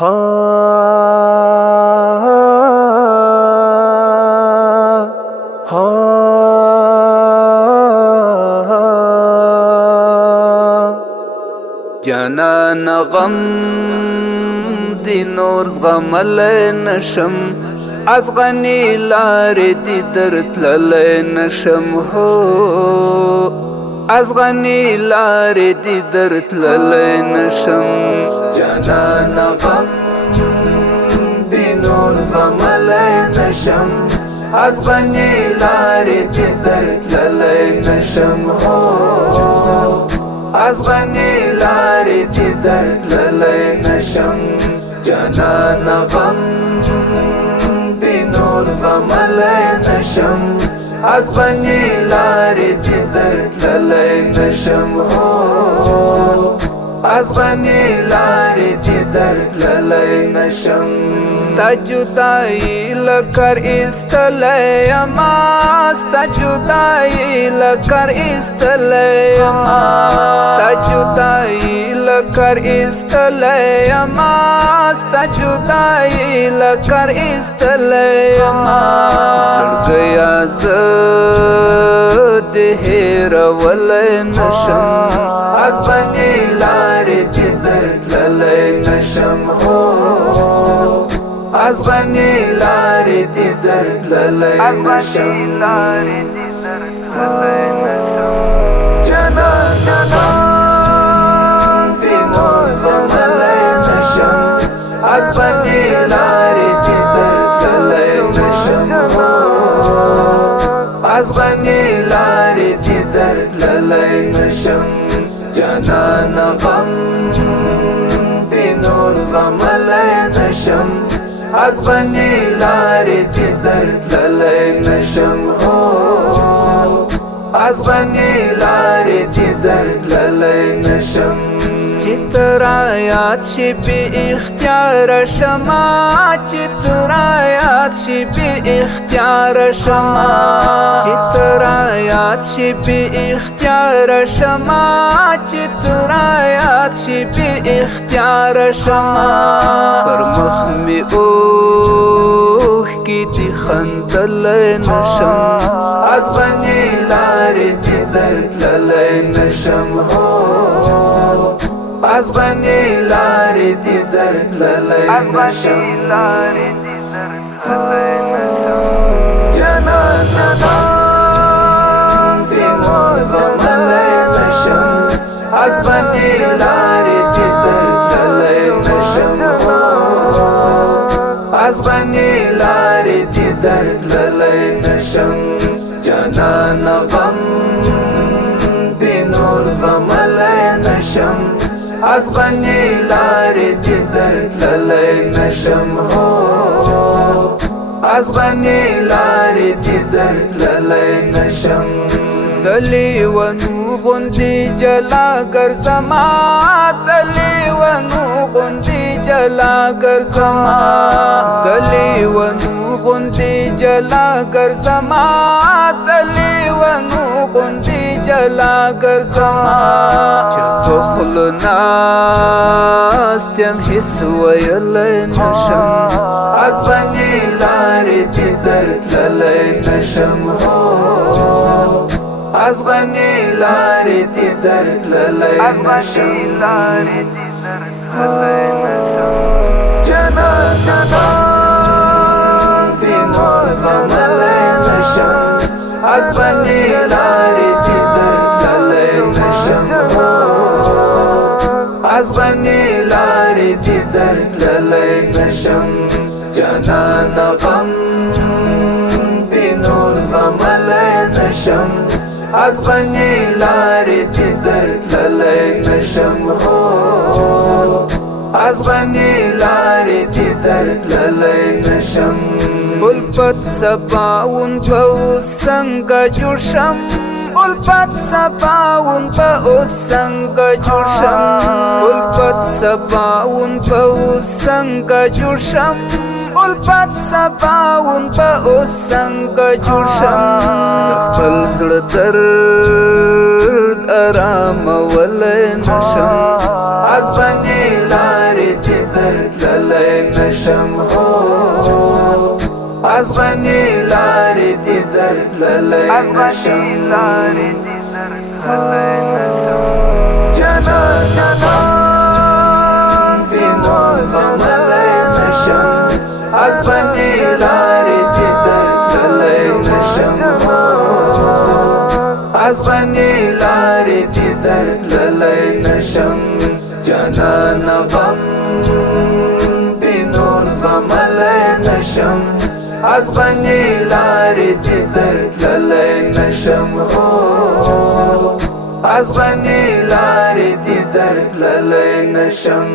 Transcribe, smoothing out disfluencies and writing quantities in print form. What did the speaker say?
ها ها جانان غم دی نور زغملی نشم از غنی لاری دی درتللی نشم هو از غنی لاری دی درتللی نشم جانان غم دی نور زغملی نشم از غنی لاری دی درتللی نشم هو از غنی لاری دی درتللی نشم جانان غم دی نور زغملی نشم از غنی لاری دی درتللی نشم هو از غنی لاری دی درتللی نشم ستا جدائی لکر ایستلی یما ستا جدائی لکر ایستلی یما ستا جدائی لکر ایستلی یما ستا جدائی لکر ایستلی یما سرگیا زد هیرولی نشم از غنی لاری دی درتللی نشم هو از غنی لاری دی درتللی نشم جانان دی نور زغملی نشم از غنی لاری دی درتللی نشم از غنی لاری دی درتللی نشم جانان غم دی نور زغملی نشم از غنی لاری دی درتللی نشم هو از غنی لاری دی درتللی نشم چترایات شی بی اختیار شما چترایات شی بی اختیار شما چترایات شی بی اختیار شما چترایات شی بی اختیار شما پر مخ می اوه کی دی خندلی نشم از غنی لاری دی درتللی نشم هو از غنی لاری دی درتللی نشم جانان دی نور زغملی نشم از غنی لاری دی درتللی نشم از غنی لاری دی درتللی نشم جانان غم دی نور زغملی نشم از غنی لاری دی درتللی نشم هو از غنی لاری دی درتللی نشم دلی ونو غندی جلا گرزما دلی ونو غندی جلا گرزما دلی ونو غندی جلا گرزما دلی ونو غندی جلا گرزما چپخل ناستیم حس ویلی نشم از غنی لاری دی درتللی نشم هو از غنی لاری دی درتللی نشم جانان دی نور زغملی نشم از غنی لاری دی درتللی نشم از غنی لاری دی درتللی نشم جانان غم دی نور زغملی نشم از غنی لاری دی درتللی نشم هو از غنی لاری دی درتللی نشم الفت سباون په څنګه جوړ شم الفت سباون په څنګه جوړ شم الفت سباون په څنګه جوړ شم الفت سباون په څنګه جوړ شم خپل زړه درد آرام ولی نشم از غنی لاری دی درتللی نشم هو ازغنی لارې دې درتللی نشم جانان دې نور زغملی نشم ازغنی لارې دې درتللی نشم ازغنی لارې دې درتللی نشم جانان غم دې نور زغملی نشم ازغنی لارې چې درتللی نشم ازغنی لارې دې درتللی نشم